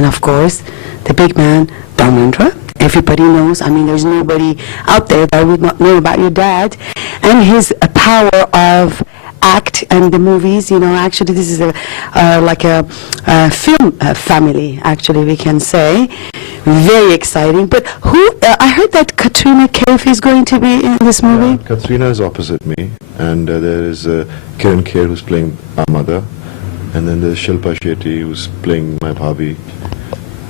and of course, the big man, Dharmendra. Everybody knows. I mean, there's nobody out there that would not know about your dad and his power of act and the movies. Actually, this is like a film family. Actually, we can say very exciting. But I heard that Katrina Kaif is going to be in this movie. Yeah, Katrina is opposite me, and there is Kiran Kher who's playing our mother, and then there's Shilpa Shetty who's playing my bhabhi.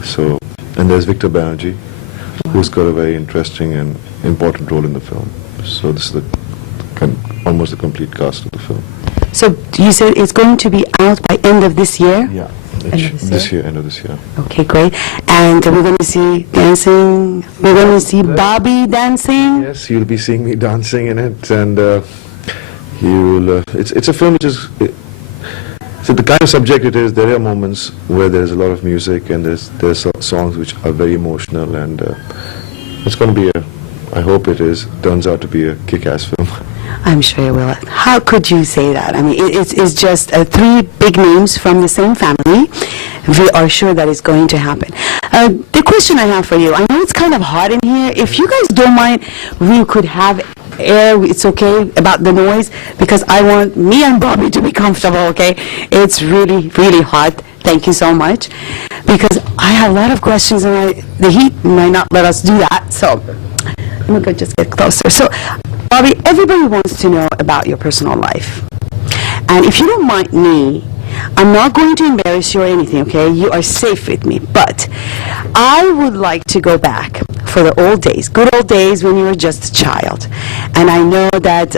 So, and there's Victor Banerjee, who's got a very interesting and important role in the film. So this is almost the complete cast of the film. So you said it's going to be out by end of this year? Yeah, End of this year? end of this year. Okay, great. And we're going to see dancing. We're going to see Bobby dancing. Yes, you'll be seeing me dancing in it, and you'll. It's a film which is. So the kind of subject it is, there are moments where there's a lot of music and there's songs which are very emotional, and it's going to be I hope turns out to be a kick-ass film. I'm sure it will. How could you say that? I mean, it's just three big names from the same family. We are sure that it's going to happen. The question I have for you, I know it's kind of hot in here. If you guys don't mind, we could have air. It's okay about the noise, because I want me and Bobby to be comfortable, okay? It's really, really hot. Thank you so much. Because I have a lot of questions, and the heat might not let us do that. So I'm going to just get closer. So, Bobby, everybody wants to know about your personal life. And if you don't mind me, I'm not going to embarrass you or anything, okay? You are safe with me. But I would like to go back for the old days, good old days when you were just a child. And I know that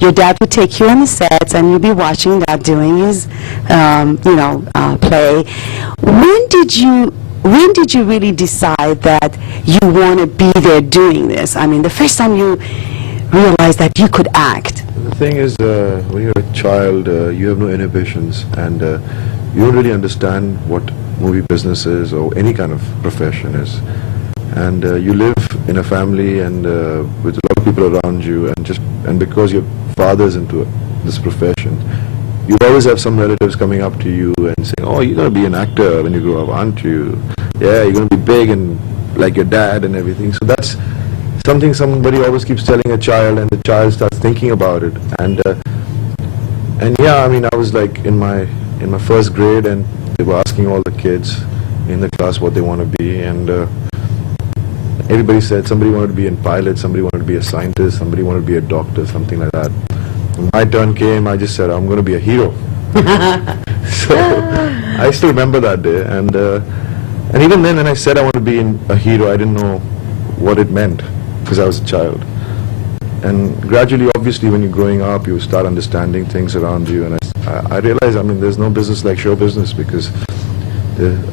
your dad would take you on the sets and you'd be watching Dad doing his, play. When did you really decide that you want to be there doing this? I mean, the first time you realized that you could act. The thing is, when you're a child, you have no inhibitions, and you don't really understand what movie business is or any kind of profession is. And you live in a family and with a lot of people around you, and because your father's into this profession, you always have some relatives coming up to you and saying, "Oh, you're going to be an actor when you grow up, aren't you? Yeah, you're going to be big and like your dad and everything." So that's something somebody always keeps telling a child, and the child starts thinking about it. And yeah, I mean, I was like in my first grade, and they were asking all the kids in the class what they want to be, and everybody said somebody wanted to be a pilot, somebody wanted to be a scientist, somebody wanted to be a doctor, something like that. When my turn came, I just said, I'm going to be a hero. So I still remember that day, and even then when I said I want to be a hero, I didn't know what it meant, because I was a child. And gradually, obviously, when you're growing up, you start understanding things around you, and I realized, I mean, there's no business like show business, because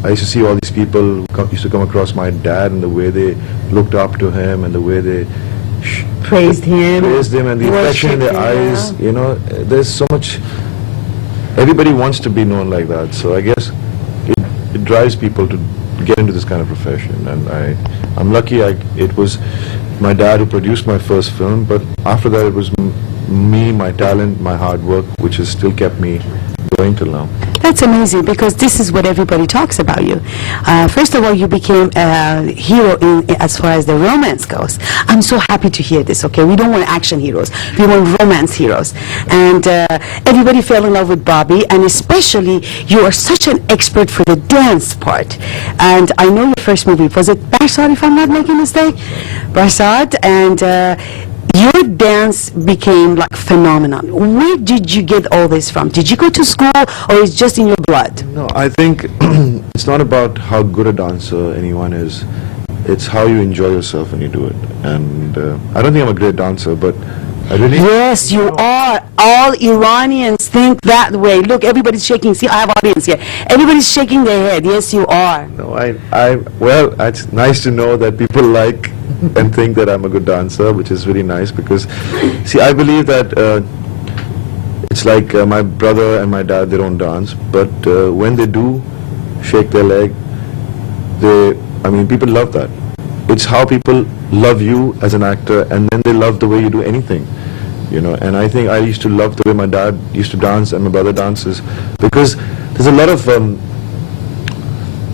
I used to see all these people who used to come across my dad, and the way they looked up to him, and the way they praised him, and the affection in their eyes. You know, there's so much. Everybody wants to be known like that, so I guess it drives people to get into this kind of profession. And I'm lucky. It was my dad who produced my first film, but after that it was me, my talent, my hard work, which has still kept me going till now. That's amazing, because this is what everybody talks about you. First of all, you became a hero as far as the romance goes. I'm so happy to hear this, okay? We don't want action heroes. We want romance heroes. And everybody fell in love with Bobby, and especially you are such an expert for the dance part. And I know your first movie, was it Barsad, if I'm not making a mistake? Barsad, and your dance became like phenomenon. Where did you get all this from? Did you go to school, or it's just in your blood? No, I think it's not about how good a dancer anyone is. It's how you enjoy yourself when you do it. And I don't think I'm a great dancer, but I really... Yes, you are. All Iranians think that way. Look, everybody's shaking. See, I have audience here. Everybody's shaking their head. Yes, you are. No, well, it's nice to know that people like and think that I'm a good dancer, which is really nice, because, see, I believe that it's like my brother and my dad, they don't dance, but when they do shake their leg, people love that. It's how people love you as an actor, and then they love the way you do anything, you know. And I think I used to love the way my dad used to dance and my brother dances, because there's a lot of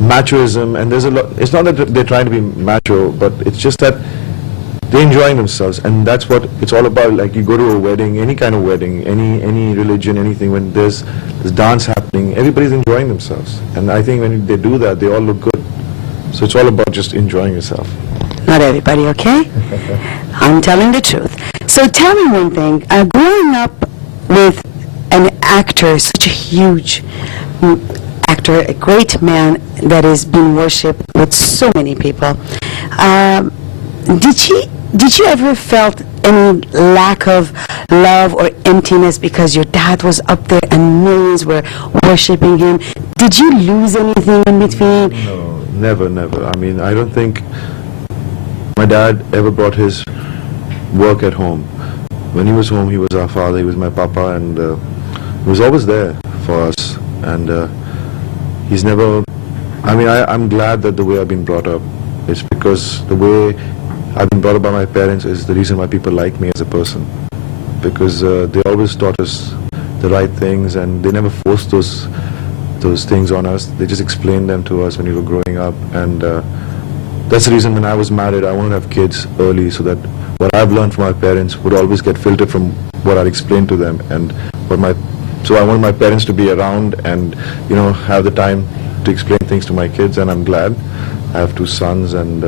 machoism, and there's a lot. It's not that they're trying to be macho, but it's just that they're enjoying themselves, and that's what it's all about. Like, you go to a wedding, any kind of wedding, any religion, anything, when there's dance happening, everybody's enjoying themselves. And I think when they do that, they all look good. So it's all about just enjoying yourself. Not everybody, okay? I'm telling the truth. So tell me one thing. Growing up with an actor, such a huge actor, a great man that is being worshipped with so many people, did you ever felt any lack of love or emptiness because your dad was up there and millions were worshiping him? Did you lose anything in between? No, never. I mean, I don't think my dad ever brought his work at home. When he was home, he was our father, he was my papa, and he was always there for us. And he's never, I mean, I'm glad that the way I've been brought up, it's because the way I've been brought up by my parents is the reason why people like me as a person. Because they always taught us the right things, and they never forced those things on us. They just explained them to us when we were growing up. And that's the reason when I was married, I wanted to have kids early, so that what I've learned from my parents would always get filtered from what I'd explained to them. And so I wanted my parents to be around and, you know, have the time to explain things to my kids, and I'm glad. I have 2 sons, and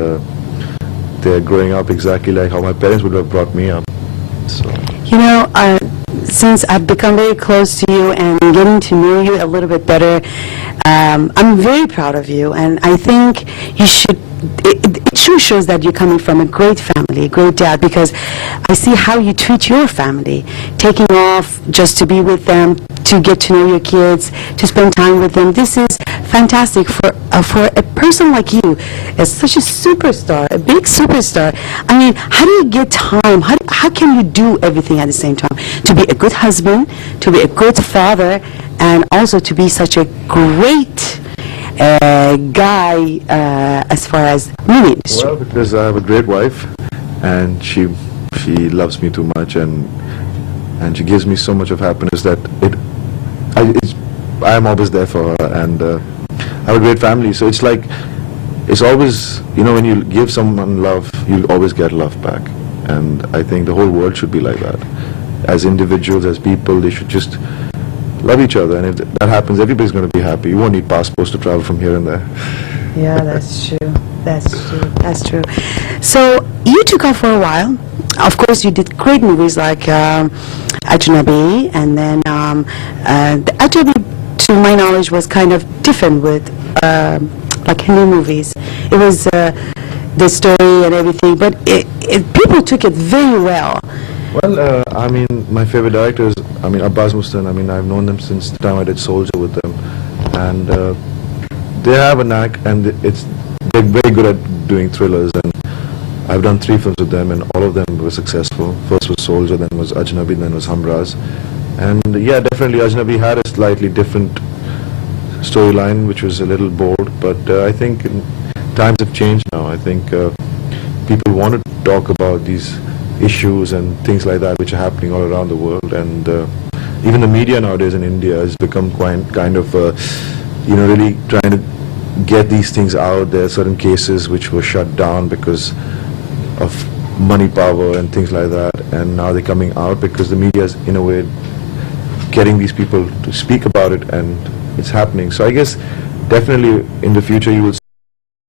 they're growing up exactly like how my parents would have brought me up. So. You know, since I've become very close to you and getting to know you a little bit better, I'm very proud of you, and I think you should. It sure shows that you're coming from a great family, a great dad, because I see how you treat your family, taking off just to be with them, to get to know your kids, to spend time with them. This is fantastic for a person like you, as such a superstar, a big superstar. I mean, how do you get time? How can you do everything at the same time? To be a good husband, to be a good father, and also to be such a great guy as far as movie industry. Well, because I have a great wife, and she loves me too much, and she gives me so much of happiness that I am always there for her, and I have a great family. So it's like, it's always, you know, when you give someone love, you'll always get love back. And I think the whole world should be like that. As individuals, as people, they should just love each other, and if that happens, everybody's going to be happy. You won't need passports to travel from here and there. Yeah, that's true. That's true. So you took off for a while. Of course, you did great movies like Ajnabi, and then the Ajnabi, to my knowledge, was kind of different with like Hindi movies. It was the story and everything, but people took it very well. Well, I mean, my favorite directors, I mean, Abbas Mustan, I mean, I've known them since the time I did Soldier with them, and they have a knack, and they're very good at doing thrillers, and I've done 3 films with them, and all of them were successful. First was Soldier, then was Ajnabi, then was Hamraz. And yeah, definitely Ajnabi had a slightly different storyline, which was a little bold, but I think times have changed now. I think people want to talk about these issues and things like that which are happening all around the world, and even the media nowadays in India has become kind of you know, really trying to get these things out. There are certain cases which were shut down because of money power and things like that, and now they're coming out because the media is in a way getting these people to speak about it, and it's happening. So I guess definitely in the future you will